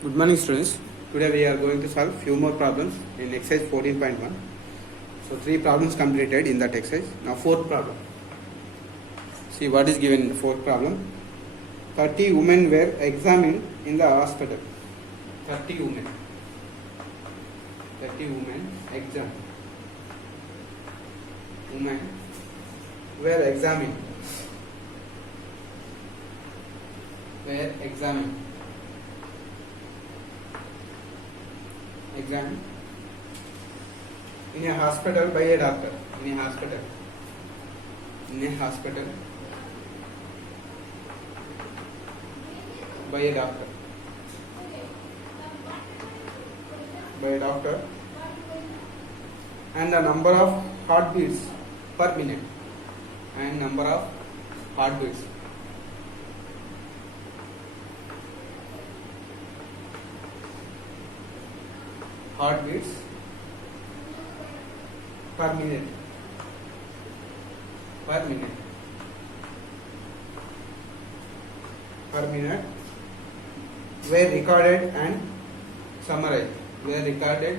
Good morning, students. Today we are going to solve few more problems in exercise 14.1. So 3 problems completed in that exercise. Now fourth problem. See what is given in the fourth problem. 30 women were examined in the hospital. 30 women. 30 women examined. Women were examined. Were examined. Examined in a hospital by a doctor. In a hospital. In a hospital by a doctor. By a doctor. And the number of heartbeats per minute. And number of heartbeats. Heartbeats per minute. Per minute. Per minute were recorded and summarized. Were recorded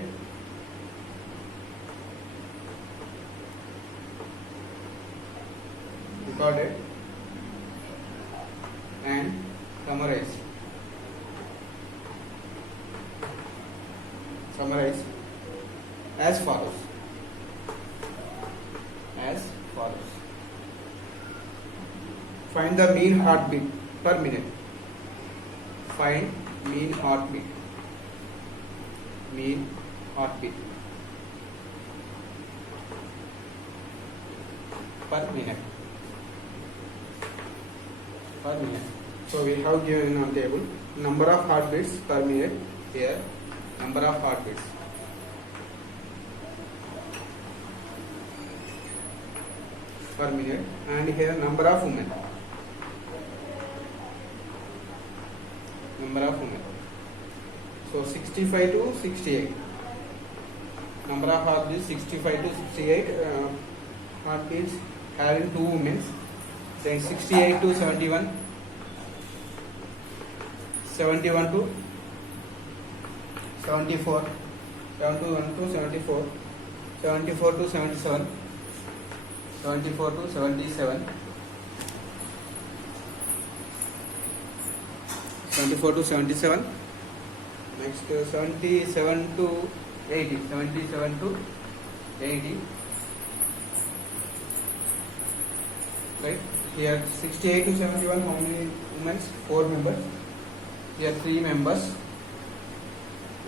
and summarized. Summarize as follows. Find the mean heartbeat per minute. Find mean heartbeat. Mean heartbeat per minute. Per minute. So we have given in our table number of heartbeats per minute here. Number of heartbeats. Per minute, and here number of women. Number of women. So 65 to 68. Number of heartbeats 65 to 68. Heartbeats having 2 women. Then 68 to 71. 71 to 74, 71 to 74, 74 to 77, 74 to 77, 74 to 77, next 77 to 80, 77 to 80, right? Here 68 to 71, how many women? 4 members. Here 3 members.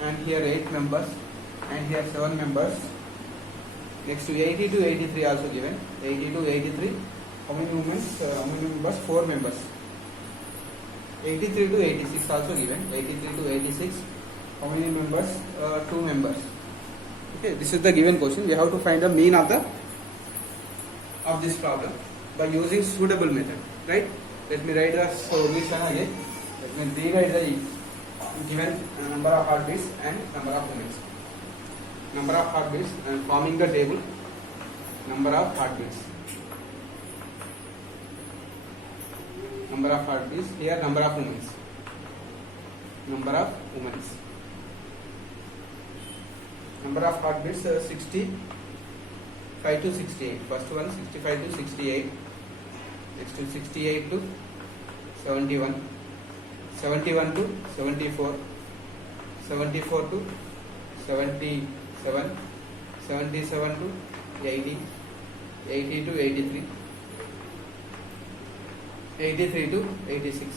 And here 8 members, and here 7 members. Next to 80 to 83 also given. 80 to 83, how many women? How many members? 4 members. 83 to 86 also given. 83 to 86, how many members? 2 members. Okay, this is the given question. We have to find the mean of this problem by using suitable method. Right? Let me write the solution again. Let me rewrite the given number of heartbeats and number of women. Number of heartbeats and forming the table. Number of heartbeats. Number of heartbeats. Here number of women. Number of women. Number of heartbeats 65 to 68. First one 65 to 68. Next to 68 to 71. 71 to 74, 74 to 77, 77 to 80, 80 to 83, 83 to 86.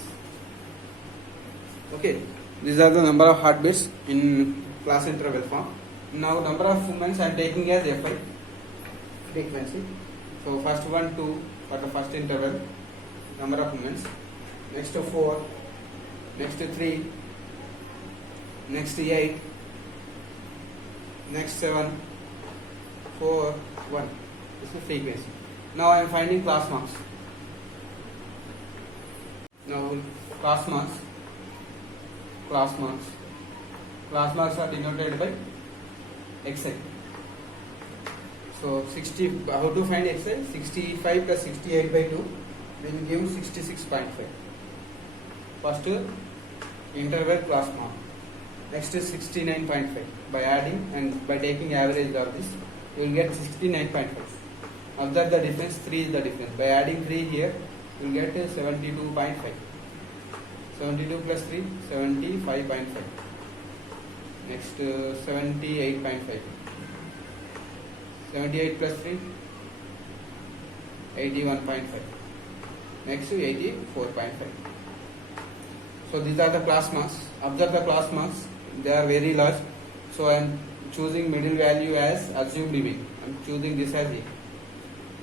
Okay, these are the number of heartbeats in class interval form. Now number of women I am taking as Fi, frequency. So first one 2 for the first interval, number of women. Next to 4. Next to 3, next to 8, next 7, 4, 1. This is frequency. Now I am finding class marks. Now class marks. Class marks are denoted by Xi. So 60. How to find Xi? 65 plus 68 by 2 will give 66.5. First interval class mark. Next is 69.5. By adding and by taking average of this, you will get 69.5. Observe the difference. 3 is the difference. By adding 3 here, you will get 72.5. 72 plus 3, 75.5. Next 78.5. 78 plus 3, 81.5. Next 84.5. So these are the class marks. Observe the class marks. They are very large. So I am choosing middle value as assumed mean. I am choosing this as A.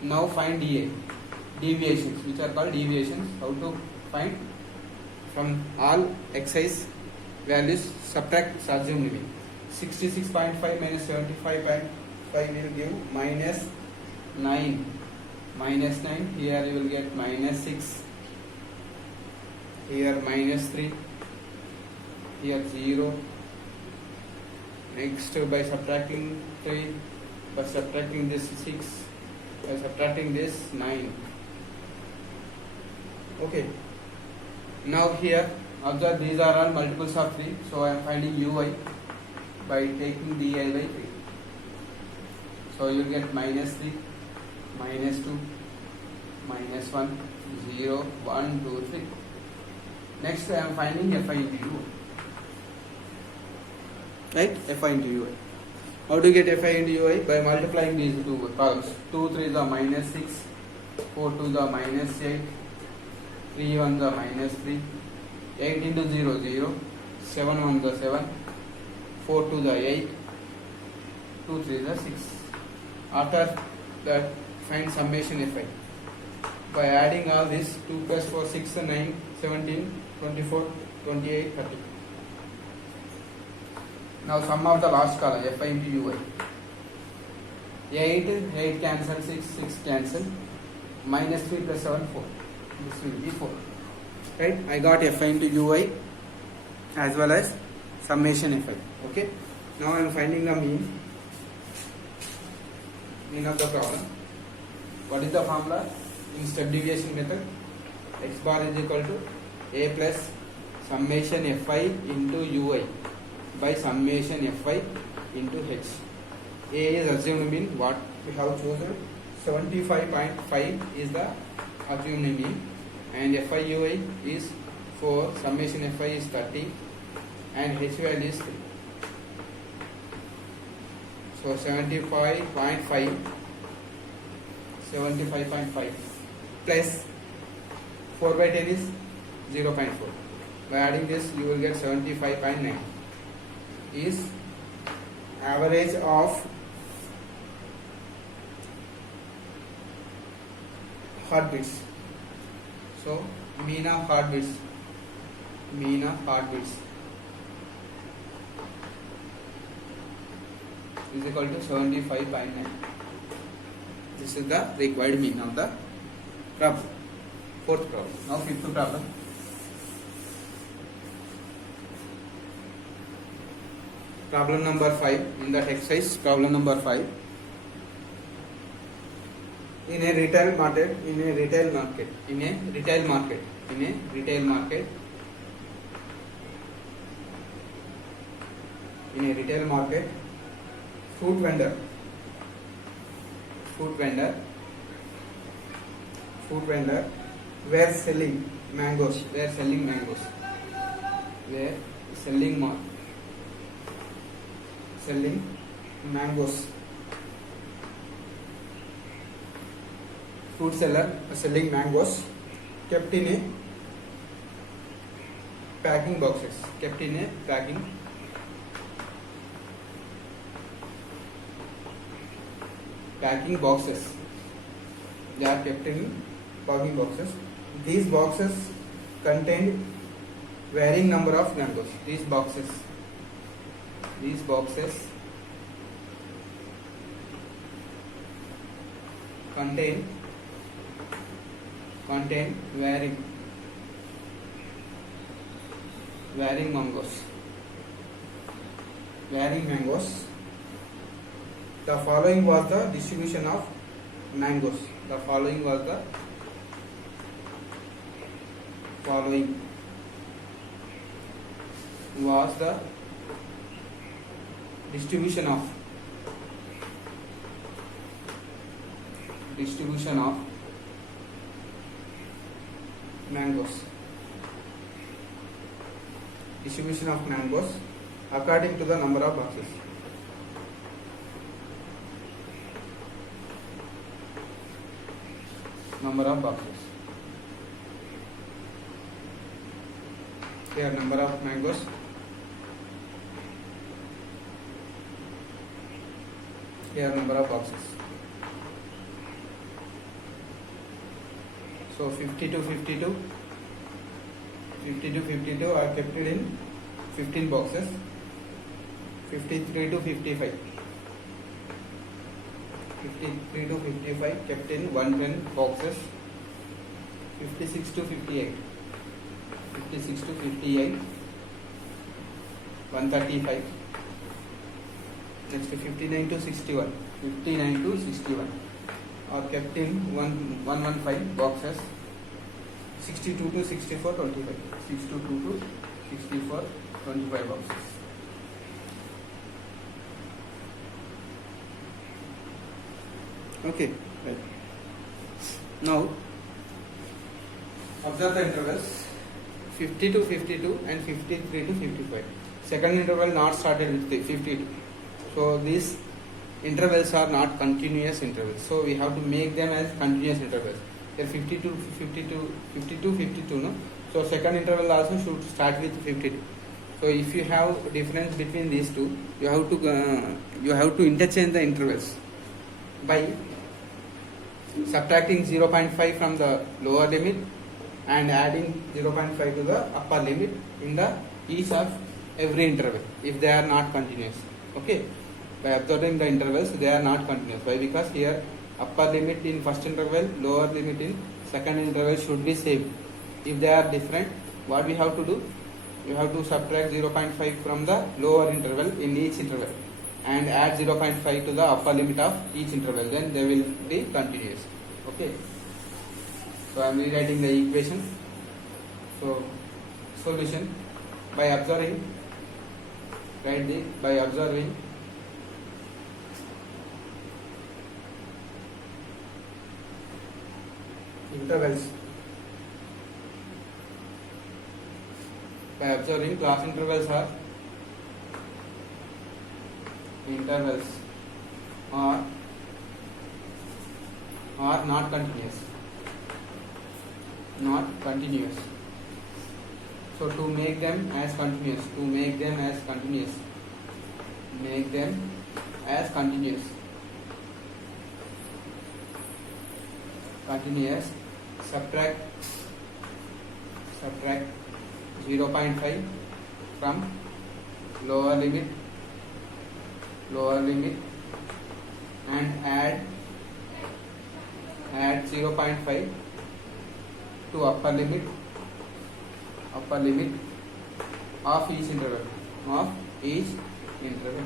Now find DA. Deviations, which are called deviations. How to find? From all exercise values, subtract assumed mean. 66.5 minus 75.5 will give minus 9. Minus 9. Here you will get minus 6. Here minus 3. Here 0. Next, by subtracting 3, by subtracting this 6, by subtracting this 9. Okay. Now here, observe these are all multiples of 3. So I am finding ui by taking di by 3. So you will get minus 3, minus 2, minus 1, 0, 1, 2, 3. Next I am finding fi into ui. Right? Fi into ui. How to get fi into ui? By multiplying these two columns. 2 3 is the minus 6, 4 2 is the minus 8, 3 1 the minus 3, 8 into 0 0, 7 1 the 7, 4 2 the 8, 2 3 the 6. After that, find summation fi. By adding all this, 2 plus 4 6 9 17 24 28 30. Now sum of the last column fi into ui. 8 cancel, 6 cancel, minus 3 plus 7 4. This will be 4. Right? I got fi into ui as well as summation fi. Okay. Now I am finding the mean of the problem. What is the formula? In step deviation method, x bar is equal to a plus summation fi into ui by summation fi into h. A is assumed mean. What we have chosen 75.5 is the assumed mean, and fi ui is 4, summation fi is 30, and h value is 3. So 75.5 plus 4 by 10 is 0.4. By adding this, you will get 75.9 is average of heartbeats. So mean of heartbeats is equal to 75.9. This is the required mean of the problem. Fourth problem. Now fifth problem. Problem number 5 in that exercise. Problem number 5. In a retail market, fruit vendor were selling mangoes. Fruit seller selling mangoes, kept in a packing boxes. Packing boxes. They are kept in packing boxes. These boxes contain varying number of mangoes. These boxes contain varying mangoes. The following was the distribution of mangoes. The following was the distribution of mangoes. Distribution of mangoes according to the number of boxes. Number of boxes. Here number of mangoes. Here number of boxes. So 50 to 52 are kept in 15 boxes. 53 to 55 kept in 110 boxes. 56 to 58 135. Next 59 to 61 are kept in 115 boxes. 62 to 64 25 boxes. Okay, right. Now observe the intervals 50 to 52 and 53 to 55. Second interval not started with 52. So these intervals are not continuous intervals. So we have to make them as continuous intervals. Here 52, 52, no? So second interval also should start with 52. So if you have difference between these two, you have to interchange the intervals by subtracting 0.5 from the lower limit and adding 0.5 to the upper limit in the each of every interval if they are not continuous. Okay, by observing the intervals they are not continuous. Why? Because here upper limit in first interval, lower limit in second interval should be same. If they are different, what we have to do? You have to subtract 0.5 from the lower interval in each interval and add 0.5 to the upper limit of each interval, then they will be continuous. Okay, so I am rewriting the equation. So solution by observing, by observing intervals, by observing class intervals are not continuous. So to make them as continuous, subtract 0.5 from lower limit and add 0.5 to upper limit of each interval.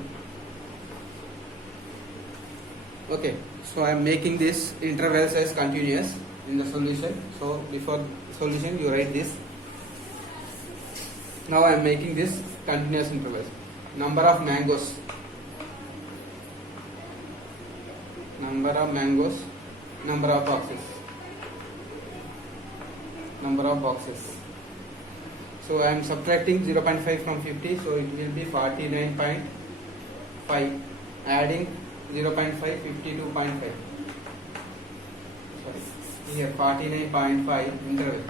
Okay, so I am making these intervals as continuous in the solution. So before solution you write this. Now I am making this continuous intervals. Number of mangoes, number of boxes. So I am subtracting 0.5 from 50, so it will be 49.5. Adding 0.5, 52.5. Sorry, here 49.5 interval,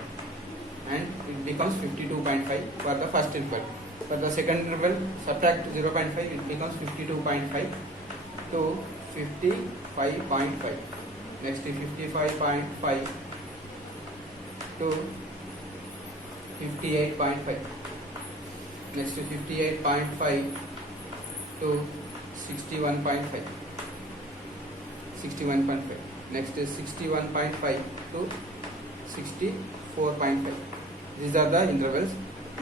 and it becomes 52.5 for the first interval. For the second interval, subtract 0.5, it becomes 52.5 to 55.5. Next is 55.5 to 58.5. Next is 58.5 to 61.5. Next is 61.5 to 64.5. These are the intervals.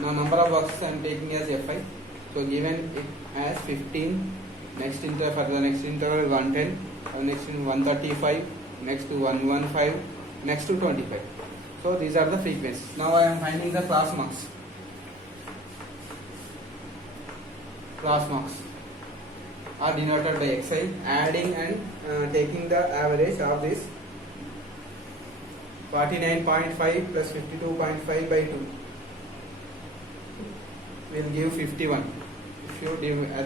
Now number of boxes I am taking as Fi. So given it as 15. Next interval, for the next interval 110. Next in 135. Next to 115. Next to 25. So these are the frequencies. Now I am finding the class marks. are denoted by xi. Adding and taking the average of this 49.5 plus 52.5 by 2 will give 51. If you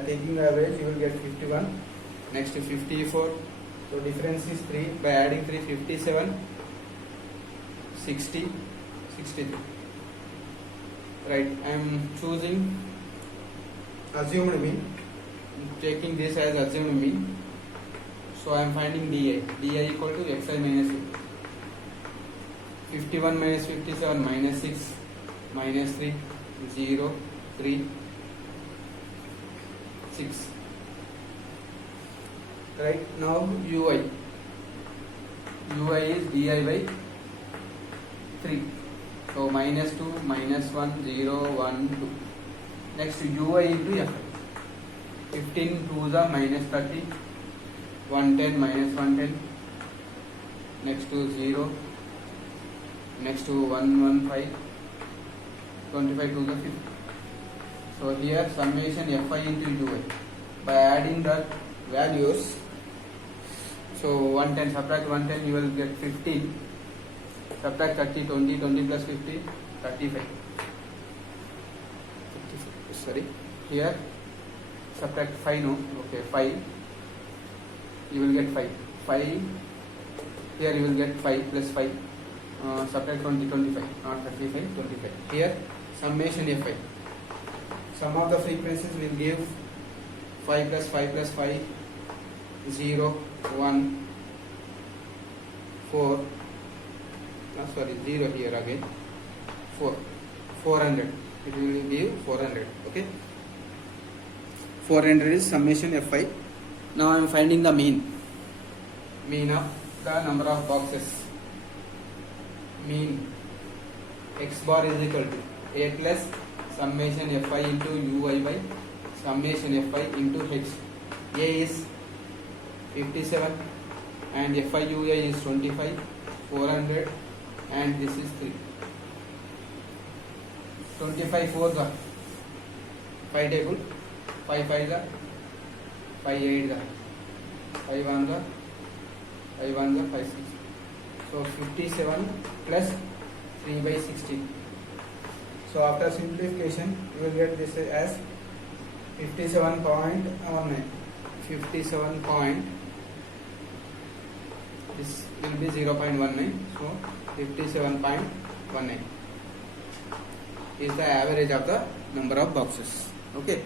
taking the average, you will get 51. Next to 54. So difference is 3. By adding 3, 57, 60, 63. Right. I am choosing assumed mean. Taking this as assumed mean. So I am finding di. Di equal to xi minus 51 minus 57 minus 6 minus 3 0 3 6. Right now ui is di by 3. So minus 2 minus 1 0 1 2. Next ui into fi. 15 2 the minus 30. 110 minus 110. Next to 0. Next to 115. 25 to the 50. So here summation fi into ui. By adding the values, so 110 subtract 110, you will get 15. Subtract 30, 20, 20 plus 50, 35. Sorry, here subtract 5, no, okay, 5, you will get 5. 5, here you will get 5 plus 5, subtract 20, 25, not 35, 25. Here summation fi. Sum of the frequencies will give 5 plus 5 plus 5, 0, 1, 4, sorry, 0 here again, 4, 400. It will give 400. Okay, 400 is summation fi. Now I am finding the mean of the number of boxes. Mean x bar is equal to a plus summation fi into ui by summation fi into h. A is 57 and fi ui is 25, 400, and this is 3. 25 4 the 5 table, 5 5 the 5 8 the 5 1 the 5 1 the 5 6. So 57 plus 3 by 16. So after simplification, you will get this as 57.19. 57 point. This will be 0.19. So 57.19 is the average of the number of boxes. Okay.